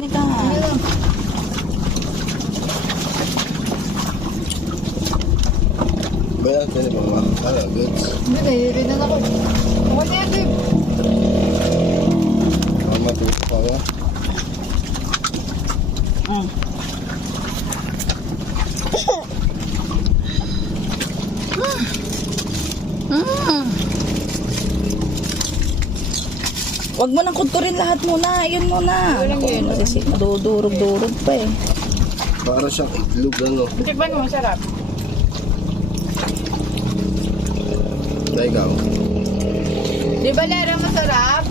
Nika. Bayan ka ni mama. Goods. Hindi, nahihirinan ako. Okay na yan, babe. Mama, tuto pa ako. Wag mo nang kunturin lahat muna. Yun muna. Walang yun. Madudurog-durog pa eh. Para siyang itlog, ano. Tikman mo, masarap. Na ikaw. Di ba, Lera, masarap?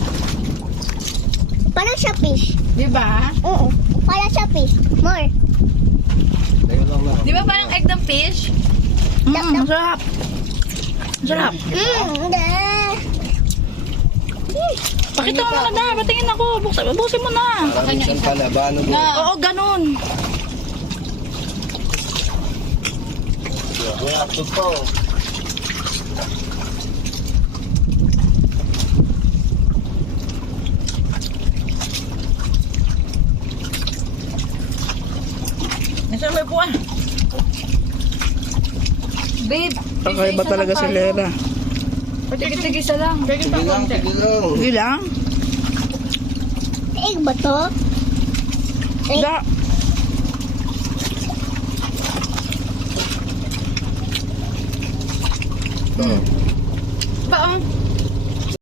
Parang siya fish. Di ba? Oo. Parang siya fish. More. Teka lang na. Di ba parang egg ng fish? Masarap. Masarap. Hindi. Pakita mo na na. Patingin ako. Busin mo na. Parang isang palabano ko. Oo, ganun. Kaya ito po. Nasaan may buwan? Babe, Kakaiba talaga si Lera. Tigit-tigisa lang. Tigit Sige lang, sige lang. Hindi lang. Egg ba to? Da. Oo. Ba,